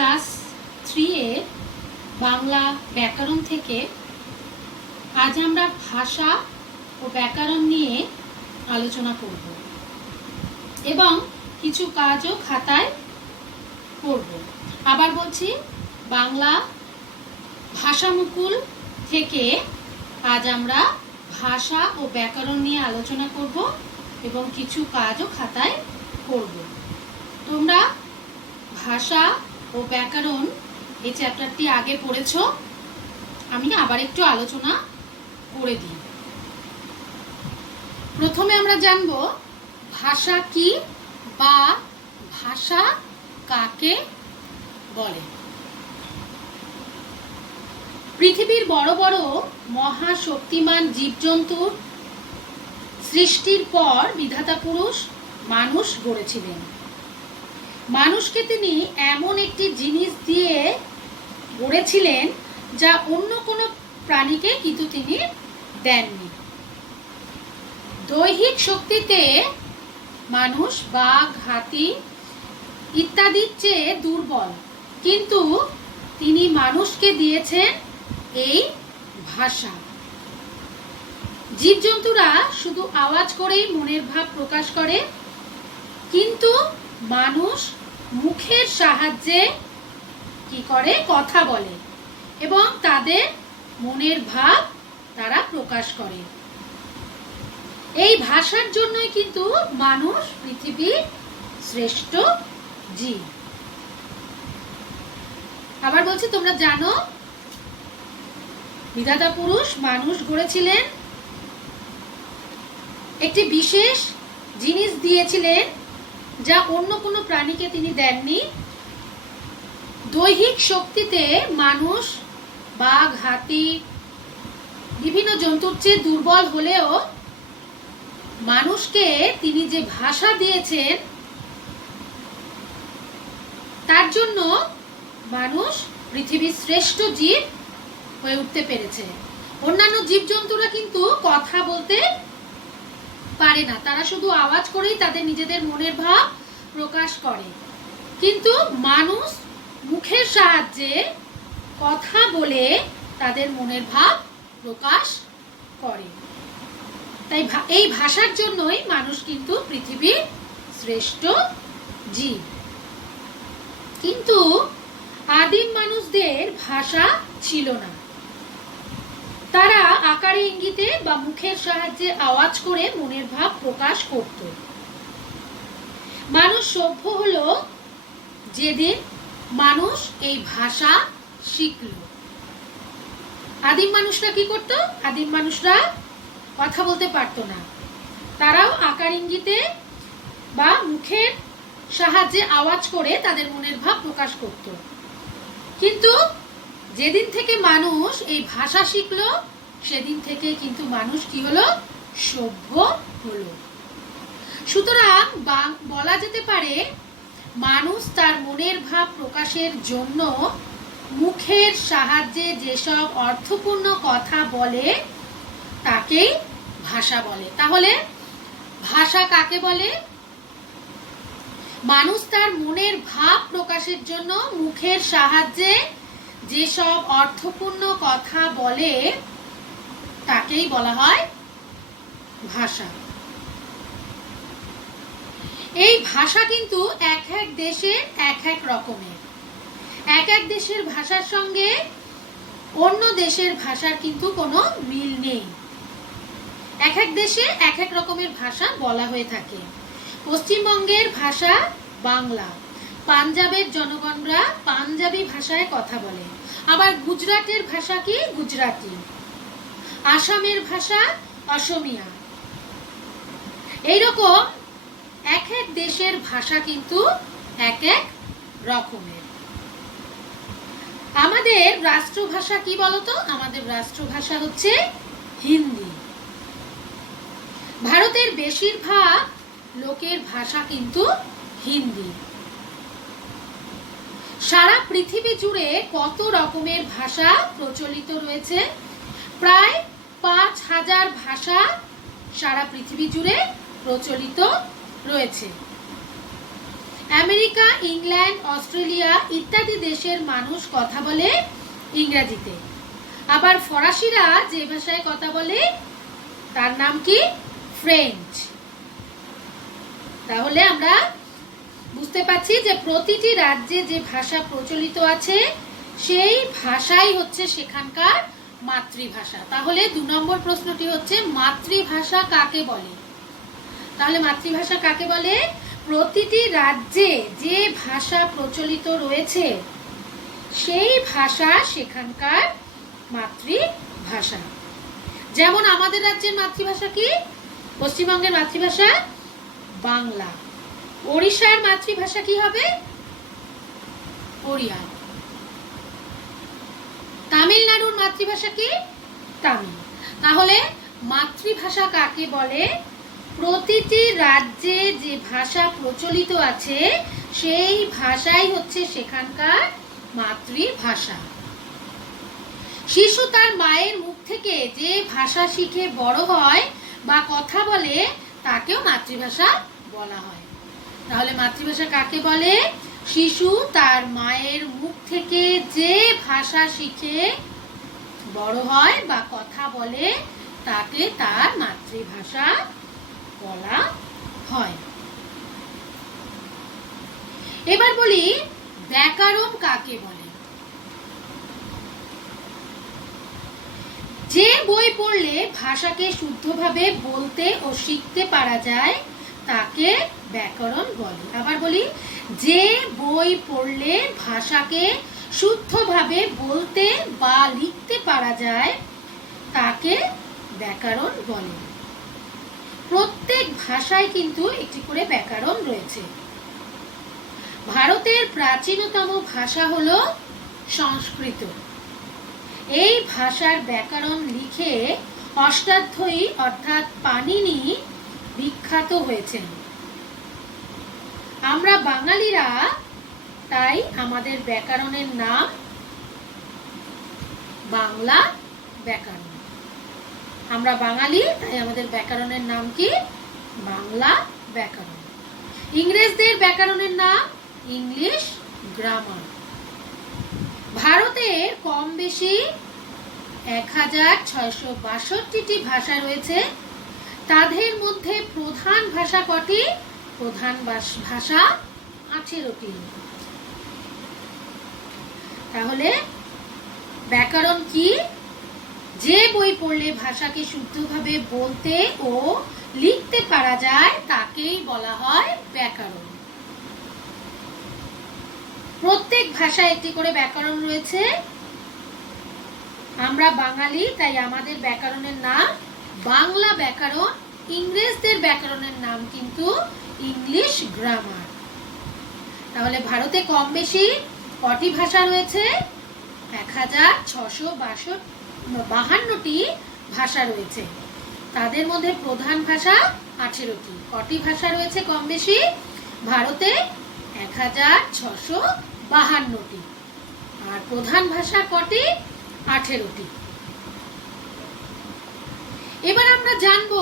Class 3 এ বাংলা ব্যাকরণ থেকে আজ আমরা ভাষা ও ব্যাকরণ নিয়ে আলোচনা করব এবং কিছু কাজও খাতায় করব। আবার বলছি, বাংলা ভাষামুকুল থেকে আজ আমরা ভাষা ও ব্যাকরণ নিয়ে আলোচনা করব এবং কিছু কাজও খাতায় করব। তোমরা ভাষা ও ব্যাকরণ এই চ্যাপ্টারটি আগে পড়েছো, আমি আবার একটু আলোচনা করে দিই। প্রথমে আমরা জানব ভাষা কি বা ভাষা কাকে বলে। পৃথিবীর বড় বড় মহাশক্তিমান জীবজন্তুর সৃষ্টির পর বিধাতা পুরুষ মানুষ গড়েছিলেন। মানুষকে তিনি এমন একটি জিনিস দিয়ে গড়েছিলেন যা অন্য কোনো প্রাণীকে কিন্তু তিনি দেননি। দৈহিক শক্তিতে মানুষ বাঘ, হাতি ইত্যাদির চেয়ে দুর্বল, কিন্তু তিনি মানুষকে দিয়েছেন এই ভাষা। জীবজন্তুরা শুধু আওয়াজ করেই মনের ভাব প্রকাশ করে, কিন্তু মানুষ মুখের সাহায্যে কি করে? কথা বলে এবং তাদের মনের ভাব তারা প্রকাশ করে। এই ভাষার জন্যই কিন্তু মানুষ পৃথিবীর শ্রেষ্ঠ জীব। আবার বলছি, তোমরা জানো বিধাতা পুরুষ মানুষ গড়েছিলেন, একটি বিশেষ জিনিস দিয়েছিলেন যা অন্য কোনো প্রাণীকে তিনি দেননি। দৈহিক শক্তিতে মানুষ বাঘ, হাতি বিভিন্ন জন্তুর চেয়ে দুর্বল হলেও মানুষকে তিনি যে ভাষা দিয়েছেন তার জন্য মানুষ পৃথিবীর শ্রেষ্ঠ জীব হয়ে উঠতে পেরেছে। অন্যান্য জীবজন্তুরা কিন্তু কথা বলতে পারে না, তারা শুধু আওয়াজ করেই তাদের নিজেদের মনের ভাব প্রকাশ করে, কিন্তু মানুষ মুখের সাহায্যে কথা বলে তাদের মনের ভাব প্রকাশ করে। তাই এই ভাষার জন্যই মানুষ কিন্তু পৃথিবীর শ্রেষ্ঠ জীব। কিন্তু আদিম মানুষদের ভাষা ছিল না। তারা আকারে ইঙ্গিতে বা মুখের সাহায্যে আওয়াজ করে মনের ভাব প্রকাশ করত। মানুষ সভ্য হলো যেদিন মানুষ এই ভাষা শিখল। আদিম মানুষরা কি করত? আদিম মানুষরা কথা বলতে পারত না, তারাও আকার ইঙ্গিতে বা মুখের সাহায্যে আওয়াজ করে তাদের মনের ভাব প্রকাশ করত। কিন্তু যেদিন থেকে মানুষ এই ভাষা শিখলো, সেদিন থেকে কিন্তু মানুষ কি হলো? সভ্য হলো। সুতরাং বলা যেতে পারে মানুষ তার মনের ভাব প্রকাশের জন্য মুখের সাহায্যে যেসব অর্থপূর্ণ কথা বলে তাকেই ভাষা বলে। তাহলে ভাষা কাকে বলে? মানুষ তার মনের ভাব প্রকাশের জন্য মুখের সাহায্যে যেসব অর্থপূর্ণ কথা বলে তাকেই বলা হয় ভাষা। এই ভাষা কিন্তু এক এক দেশের এক এক রকমের। এক এক দেশের ভাষার সঙ্গে অন্য দেশের ভাষার কিন্তু কোনো মিল নেই। এক এক দেশে এক এক রকমের ভাষা বলা হয়ে থাকে। পশ্চিমবঙ্গের ভাষা বাংলা, পাঞ্জাবের জনগণরা পাঞ্জাবি ভাষায় কথা বলে। আবার গুজরাটের ভাষা কি? গুজরাটি। আসামের ভাষা অসমিয়া। এইরকম এক এক দেশের ভাষা কিন্তু এক এক রকমের। আমাদের রাষ্ট্রভাষা কি বলতো? আমাদের রাষ্ট্রভাষা হচ্ছে হিন্দি। ভারতের বেশিরভাগ লোকের ভাষা কিন্তু হিন্দি। সারা পৃথিবী জুড়ে কত রকমের ভাষা প্রচলিত রয়েছে? প্রায় 5000 ভাষা সারা পৃথিবী জুড়ে প্রচলিত রয়েছে। আমেরিকা, ইংল্যান্ড, অস্ট্রেলিয়া ইত্যাদি দেশের মানুষ কথা বলে ইংরেজিতে। আবার ফরাসিরা যে ভাষায় কথা বলে তার নাম কি? ফ্রেঞ্চ। তাহলে আমরা বুঝতে পারছি যে প্রতিটি রাজ্যে যে ভাষা প্রচলিত আছে সেই ভাষাই হচ্ছে সেখানকার মাতৃভাষা। তাহলে 2 নম্বর প্রশ্নটি হচ্ছে মাতৃভাষা কাকে বলে? তাহলে মাতৃভাষা কাকে বলে? প্রতিটি রাজ্যে যে ভাষা প্রচলিত রয়েছে সেই ভাষা সেখানকার মাতৃভাষা। যেমন আমাদের রাজ্যের মাতৃভাষা কি? পশ্চিমবঙ্গের মাতৃভাষা বাংলা। ওড়িশার মাতৃভাষা কি হবে? ওড়িয়া। তামিলনাড়ুর মাতৃভাষা কি? তামিল। তাহলে মাতৃভাষা কাকে বলে? প্রতিটি রাজ্যে যে ভাষা প্রচলিত আছে সেই ভাষাই হচ্ছে সেখানকার মাতৃভাষা। শিশু তার মায়ের মুখ থেকে যে ভাষা শিখে বড় হয় বা কথা বলে তাকেও মাতৃভাষা বলা হয়। তাহলে মাতৃভাষা কাকে বলে? শিশু তার মায়ের মুখ থেকে যে ভাষা শিখে বড় হয় বা কথা বলে তাকে তার মাতৃভাষা বলা হয়। এবার বলি ব্যাকরণ কাকে বলে? যে বই পড়লে ভাষাকে শুদ্ধভাবে বলতে ও শিখতে পারা যায় তাকে ব্যাকরণ বলে। আবার বলি, যে বই পড়লে ভাষাকে শুদ্ধভাবে বলতে বা লিখতে পারা যায় তাকে ব্যাকরণ বলে। প্রত্যেক ভাষায় কিন্তু একটি করে ব্যাকরণ রয়েছে। ভারতের প্রাচীনতম ভাষা হলো সংস্কৃত। এই ভাষার ব্যাকরণ লিখে অষ্টাধ্যায়ী অর্থাৎ পাণিনি বিখ্যাত হয়েছেন। আমরা বাঙালিরা তাই আমাদের ব্যাকরণের নাম বাংলা ব্যাকরণ। আমরা বাঙালি তাই আমাদের ব্যাকরণের নাম কি? বাংলা ব্যাকরণ। ইংরেজদের ব্যাকরণের নাম ইংলিশ গ্রামার। ভারতে কম বেশি 1662টি ভাষা রয়েছে। তাদের মধ্যে প্রধান ভাষা কটি? প্রধান ভাষা 18টি। তাহলে ব্যাকরণ কি? যে বই পড়লে ভাষাকে শুদ্ধভাবে বলতে ও লিখতে পারা যায় তাকেই বলা হয় ব্যাকরণ। প্রত্যেক ভাষায় একটি করে ব্যাকরণ রয়েছে। আমরা বাঙালি তাই আমাদের ব্যাকরণের নাম বাংলা ব্যাকরণ। ইংরেজদের ব্যাকরণের নাম কিন্তু ইংলিশ গ্রামার। তাহলে ভারতে কম বেশি কটি ভাষা রয়েছে? 1652টি ভাষা রয়েছে। তাদের মধ্যে প্রধান ভাষা 18টি। কটি ভাষা রয়েছে কম বেশি? ভারতে 1652টি। আর প্রধান ভাষা কটি? 18টি। এবার আমরা জানব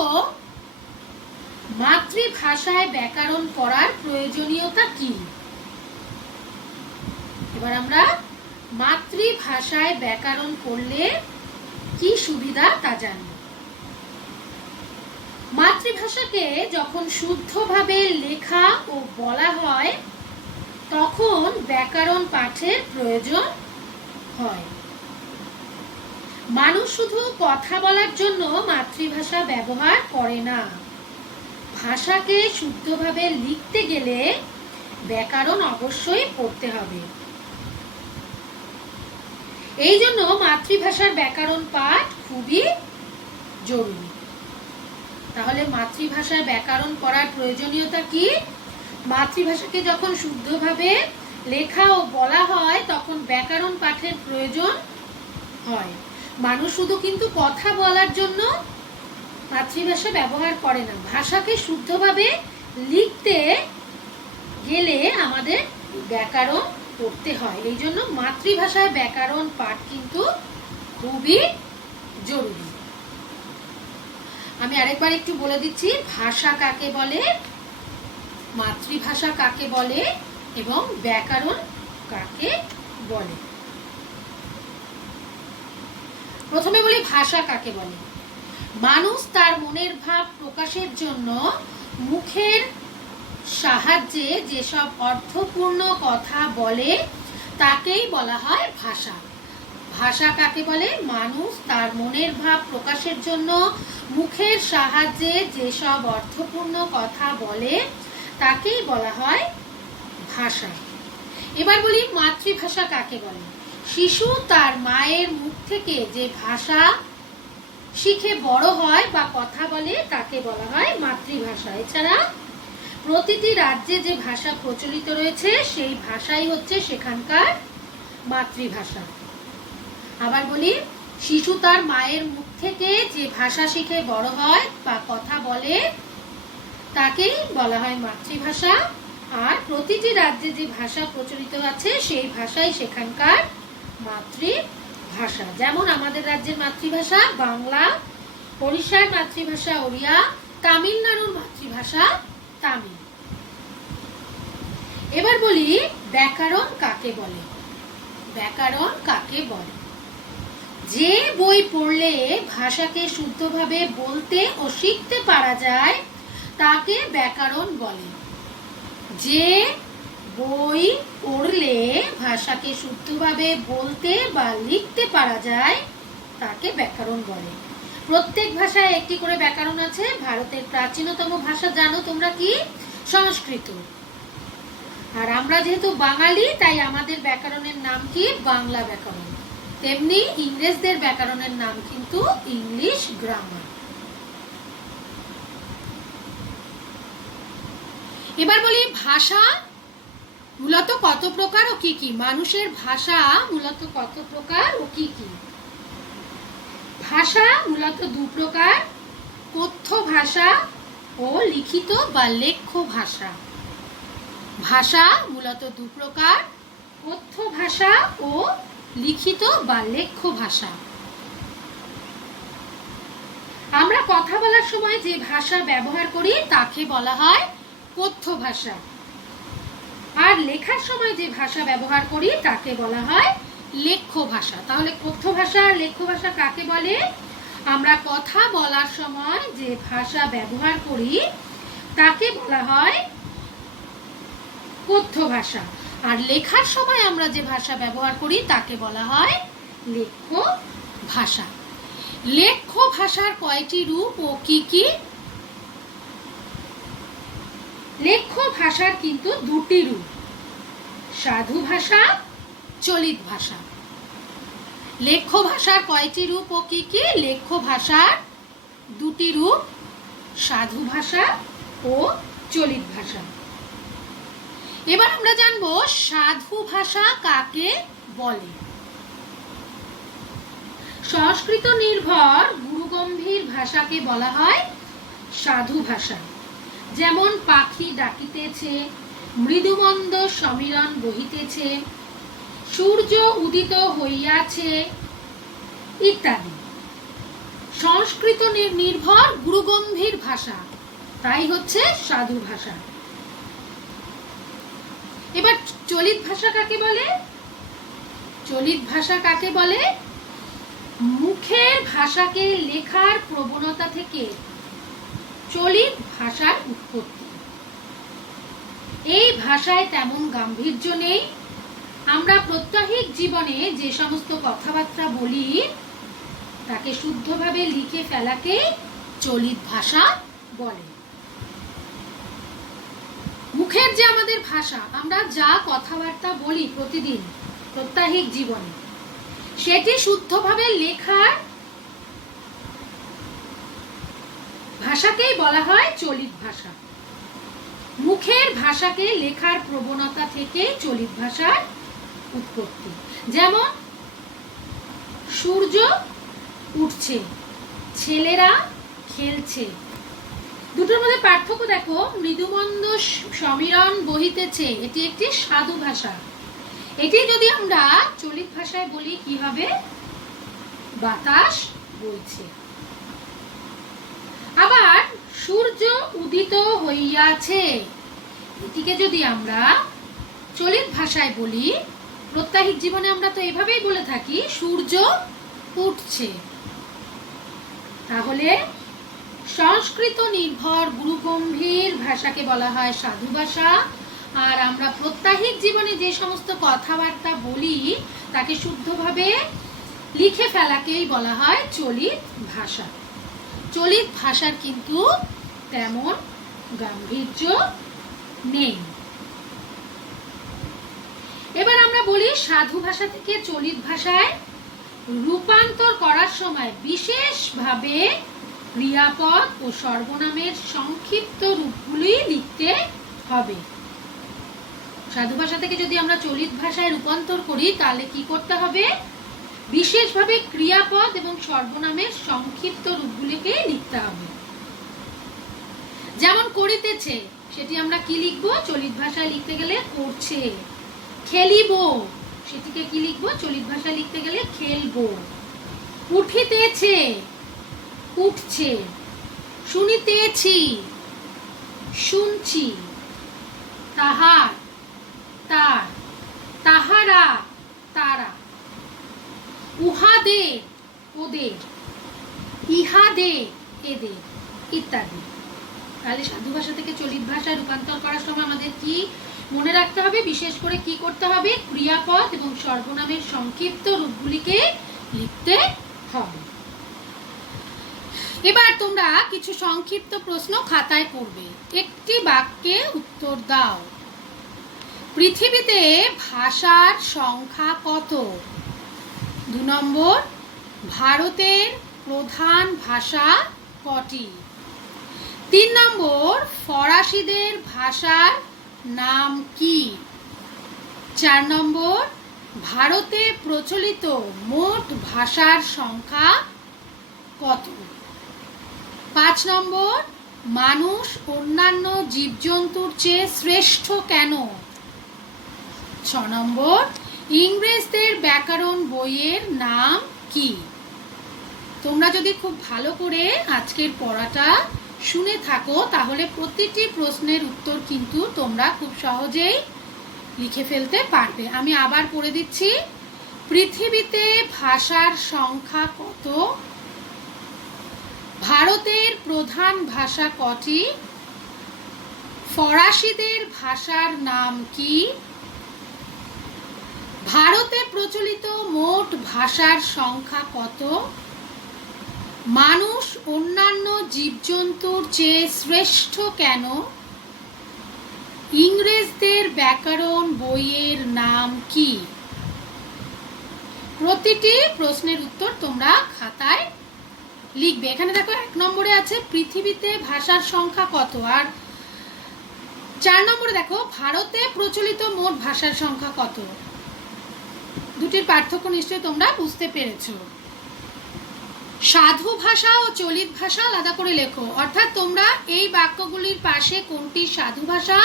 মাতৃভাষায় ব্যাকরণ পড়ার প্রয়োজনীয়তা কি। এবার আমরা মাতৃভাষায় ব্যাকরণ পড়লে কি সুবিধা তা জানব। মাতৃভাষাকে যখন শুদ্ধভাবে লেখা ও বলা হয় তখন ব্যাকরণ পাঠের প্রয়োজন হয়। মানুষ শুধু কথা বলার জন্য মাতৃভাষা ব্যবহার করে না। ভাষাকে শুদ্ধভাবে লিখতে গেলে ব্যাকরণ অবশ্যই পড়তে হবে। এই জন্য মাতৃভাষার ব্যাকরণ পাঠ খুবই জরুরি। তাহলে মাতৃভাষার ব্যাকরণ পড়ার প্রয়োজনীয়তা কি? মাতৃভাষাকে যখন শুদ্ধভাবে লেখা ও বলা হয় তখন ব্যাকরণ পাঠের প্রয়োজন হয়। মানুষ শুধু কিন্তু কথা বলার জন্য মাতৃভাষা ব্যবহার করে না। ভাষাকে শুদ্ধভাবে লিখতে গেলে আমাদের ব্যাকরণ পড়তে হয়। এই জন্য মাতৃভাষায় ব্যাকরণ পাঠ কিন্তু খুবই জরুরি। আমি আরেকবার একটু বলে দিচ্ছি ভাষা কাকে বলে। মাতৃভাষা কাকে বলে এবং ব্যাকরণ কাকে বলে। প্রথমে বলি ভাষা কাকে বলে। মানুষ তার মনের ভাব প্রকাশের জন্য মুখের সাহায্যে যেসব অর্থপূর্ণ কথা বলে তাকেই বলা হয় ভাষা। ভাষা কাকে বলে? মানুষ তার মনের ভাব প্রকাশের জন্য মুখের সাহায্যে যেসব অর্থপূর্ণ কথা বলে তাকেই বলা হয় ভাষা। এবার বলি মাতৃভাষা কাকে বলে। শিশু তার মায়ের মুখ থেকে যে ভাষা শিখে বড় হয় বা কথা বলে তাকে বলা হয় মাতৃভাষা। এছাড়া প্রতিটি রাজ্যে যে ভাষা প্রচলিত রয়েছে সেই ভাষাই হচ্ছে সেখানকার মাতৃভাষা। আবার বলি শিশু তার মায়ের মুখ থেকে যে ভাষা শিখে বড় হয় বা কথা বলে তাকেই বলা হয় মাতৃভাষা। আর প্রতিটি রাজ্যে যে ভাষা প্রচলিত আছে সেই ভাষাই সেখানকার মাতৃভাষা। যেমন আমাদের রাজ্যের মাতৃভাষা বাংলা, ওড়িশার মাতৃভাষা ওড়িয়া, তামিলনাড়ুর মাতৃভাষা তামিল। এবার বলি ব্যাকরণ কাকে বলে। ব্যাকরণ কাকে বলে? যে বই পড়লে ভাষাকে শুদ্ধভাবে বলতে ও শিখতে পারা যায় তাকে ব্যাকরণ বলে। যে বই পড়লে ভাষাকে শুদ্ধভাবে বলতে বা লিখতে পারা যায় তাকে ব্যাকরণ বলে। প্রত্যেক ভাষায় একটি করে ব্যাকরণ আছে। ভারতের প্রাচীনতম ভাষা জানো তোমরা কি? সংস্কৃত। আর আমরা যেহেতু বাঙালি তাই আমাদের ব্যাকরণের নাম কি? বাংলা ব্যাকরণ। তেমনি ইংরেজদের ব্যাকরণের নাম কিন্তু ইংলিশ গ্রামার। এবার বলি ভাষা মূলত কত প্রকার ও কি কি? মানুষের ভাষা মূলত কত প্রকার ও কি কি? ভাষা মূলত দু প্রকার, কথ্য ভাষা ও লিখিত বা লেখ্য ভাষা। ভাষা মূলত দু প্রকার, কথ্য ভাষা ও লিখিত বা লেখ্য ভাষা। আমরা কথা বলার সময় যে ভাষা ব্যবহার করি তাকে বলা হয় কথ্য ভাষা। আর লেখার সময় যে ভাষা ব্যবহার করি তাকে বলা হয় লেখ্য ভাষা। তাহলে কথ্য ভাষা আর লেখ্য ভাষা কাকে বলে? আমরা কথা বলার সময় যে ভাষা ব্যবহার করি তাকে বলা হয় কথ্য ভাষা। আর লেখার সময় আমরা যে ভাষা ব্যবহার করি তাকে বলা হয় লেখ্য ভাষা। লেখ্য ভাষার কয়টি রূপ ও কি কি? লেখ্য ভাষার কিন্তু দুটি রূপ, সাধু ভাষা, চলিত ভাষা। লেখ্য ভাষার কয়টি রূপ ও কি কি? লেখ্য ভাষার দুটি রূপ, সাধু ভাষা ও চলিত ভাষা। এবার আমরা জানবো সাধু ভাষা কাকে বলে। সংস্কৃত নির্ভর গুরুগম্ভীর ভাষাকে বলা হয় সাধু ভাষা। যেমন পাখি ডাকিতেছে, মৃদুমন্দ সমীরণ বহিতেছে, সূর্য উদিত হইয়াছে ইত্যাদি। সংস্কৃত নির্ভর গুরুগম্ভীর ভাষা, তাই হচ্ছে সাধু ভাষা। এবার চলিত ভাষা কাকে বলে? চলিত ভাষা কাকে বলে? মুখের ভাষাকে লেখার প্রবণতা থেকে চলিত ভাষার উৎপত্তি। এই ভাষায় তেমন গাম্ভীর্য নেই। আমরা প্রাত্যহিক জীবনে যে সমস্ত কথাবার্তা বলি তাকে শুদ্ধভাবে লিখে ফেলাকে চলিত ভাষা বলে। মুখের যে আমাদের ভাষা, আমরা যা কথাবার্তা বলি প্রতিদিন প্রাত্যহিক জীবনে, সেটি শুদ্ধভাবে লেখার ভাষাকেই বলা হয় চলিত ভাষা। মুখের ভাষাকে লেখার প্রবণতা থেকে চলিত ভাষার উৎপত্তি। যেমন সূর্য উঠছে, ছেলেরা খেলছে। দুটোর মধ্যে পার্থক্য দেখো। মৃদুমন্দ সমীরণ বহিতেছে, এটি একটি সাধু ভাষা। এটি যদি আমরা চলিত ভাষায় বলি কি হবে? বাতাস বইছে। আবার সূর্য উদিত হইয়াছে, এটিকে যদি আমরা চলিত ভাষায় বলি, প্রত্যাহিক জীবনে আমরা তো এভাবেই বলে থাকি, সূর্য উঠছে। তাহলে সংস্কৃত নির্ভর গুরুগম্ভীর ভাষাকে বলা হয় সাধু ভাষা, আর আমরা প্রত্যাহিক জীবনে যে সমস্ত কথাবার্তা বলি তাকে শুদ্ধভাবে লিখে ফেলাকেই বলা হয় চলিত ভাষা। চলিত ভাষার কিন্তু তেমন গাম্ভীর্য নেই। এবার আমরা বলি সাধু ভাষা থেকে চলিত ভাষায় রূপান্তর করার সময় বিশেষভাবে ক্রিয়াপদ ও সর্বনামের সংক্ষিপ্ত রূপগুলি লিখতে হবে। সাধু ভাষা থেকে যদি আমরা চলিত ভাষায় রূপান্তর করি তাহলে কি করতে হবে? বিশেষভাবে ক্রিয়াপদ এবং সর্বনামের সংক্ষিপ্ত রূপগুলিকে লিখতে হবে। যেমন করিতেছে, সেটি আমরা কি লিখবো? চলিত ভাষায় লিখতে গেলে করছে। খেলিব, সেটিকে কি লিখবো? চলিত ভাষায় লিখতে গেলে খেলবো। উঠিতেছে, উঠছে। শুনিতেছি, শুনছি। তাহার, তার। তাহারা, তারা। উহাদের, ওদের। ইহাদের, এদের, ইত্যাদি। তাহলে সাধু ভাষা থেকে চলিত ভাষায় রূপান্তর করার সময় আমাদের কি মনে রাখতে হবে? বিশেষ করে কি করতে হবে? ক্রিয়াপদ এবং সর্বনামের সংক্ষিপ্ত রূপগুলিকে লিখতে হবে। এবার তোমরা কিছু সংক্ষিপ্ত প্রশ্ন খাতায় করবে। একটি বাক্যে উত্তর দাও। পৃথিবীতে ভাষার সংখ্যা কত? 2 নম্বর, ভারতের প্রধান ভাষা কটি? 3 নম্বর, ফরাসিদের ভাষার নাম কি? 4 নম্বর, ভারতে প্রচলিত মোট ভাষার সংখ্যা কত? 5 নম্বর, মানুষ অন্যান্য জীবজন্তুর চেয়ে শ্রেষ্ঠ কেন? 6 নম্বর, ইংরেজদের ব্যাকরণ বইয়ের নাম কি? তোমরা যদি খুব ভালো করে আজকের পড়াটা শুনে থাকো তাহলে প্রতিটি প্রশ্নের উত্তর কিন্তু তোমরা খুব সহজেই লিখে ফেলতে পারবে। আমি আবার পড়ে দিচ্ছি। পৃথিবীতে ভাষার সংখ্যা কত? ভারতের প্রধান ভাষা কটি? ফরাসিদের ভাষার নাম কি? ভারতে প্রচলিত মোট ভাষার সংখ্যা কত? মানুষ অন্যান্য জীবজন্তুর চেয়ে শ্রেষ্ঠ কেন? ইংরেজদের ব্যাকরণ বইয়ের নাম কি? প্রতিটি প্রশ্নের উত্তর তোমরা খাতায় লিখবে। এখানে দেখো 1 নম্বরে আছে পৃথিবীতে ভাষার সংখ্যা কত, আর 4 নম্বরে দেখো ভারতে প্রচলিত মোট ভাষার সংখ্যা কত। দুটির পার্থক্য নিশ্চয়ই তোমরা বুঝতে পেরেছো। সাধু ভাষা ও চলিত ভাষা আলাদা করে লেখো, অর্থাৎ তোমরা এই বাক্যগুলির পাশে কোনটি সাধু ভাষা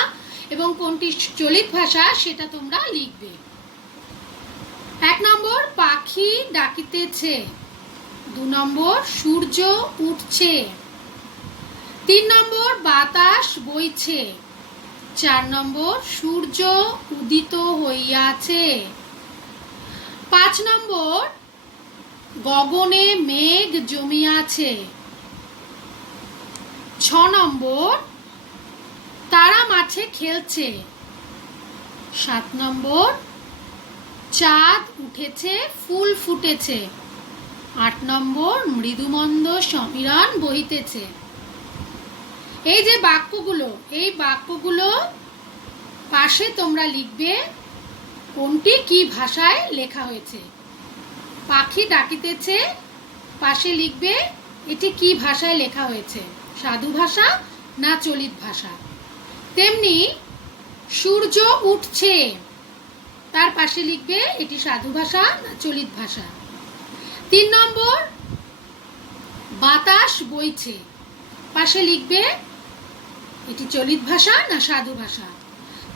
এবং কোনটি চলিত ভাষা সেটা তোমরা লিখবে। 1 নম্বর, পাখি ডাকিতেছে। 2 নম্বর, সূর্য উঠছে। 3 নম্বর, বাতাস বইছে। 4 নম্বর, সূর্য উদিত হইয়াছে। 5 নম্বর, গগনে মেঘ জমিয়াছে। 6 নম্বর, তারা মাঠে খেলছে। 7 নম্বর, চাঁদ উঠেছে, ফুল ফুটেছে। 8 নম্বর, মৃদুমন্দ সমীরণ বহিতেছে। এই যে বাক্যগুলো, এই বাক্যগুলো পাশে তোমরা লিখবে কোনটি কি ভাষায় লেখা হয়েছে। পাখি ডাকিতেছে, পাশে লিখবে এটি কি ভাষায় লেখা হয়েছে, সাধু ভাষা না চলিত ভাষা। তেমনি সূর্য উঠছে, তার পাশে লিখবে এটি সাধু ভাষা না চলিত ভাষা। 3 নম্বর, বাতাস বইছে, পাশে লিখবে এটি চলিত ভাষা না সাধু ভাষা।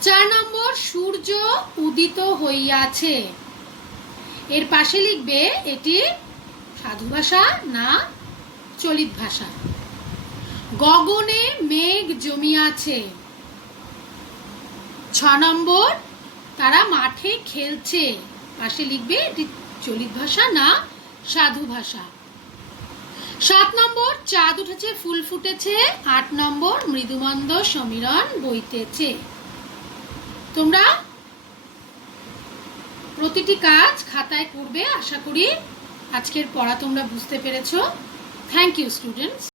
4 নম্বর, সূর্য উদিত হইয়াছে, এর পাশে লিখবে এটি সাধু ভাষা না চলিত ভাষা। গগনে মেঘ জমিয়াছে, 6 নম্বর তারা মাঠে খেলছে, পাশে লিখবে এটি চলিত ভাষা না সাধু ভাষা। 7 নম্বর চাঁদ উঠেছে ফুল ফুটেছে। 8 নম্বর মৃদুমন্দ সমীরণ বইতেছে। তোমরা প্রতিটি কাজ খাতায় করবে। আশা করি আজকের পড়া তোমরা বুঝতে পেরেছো। Thank you students.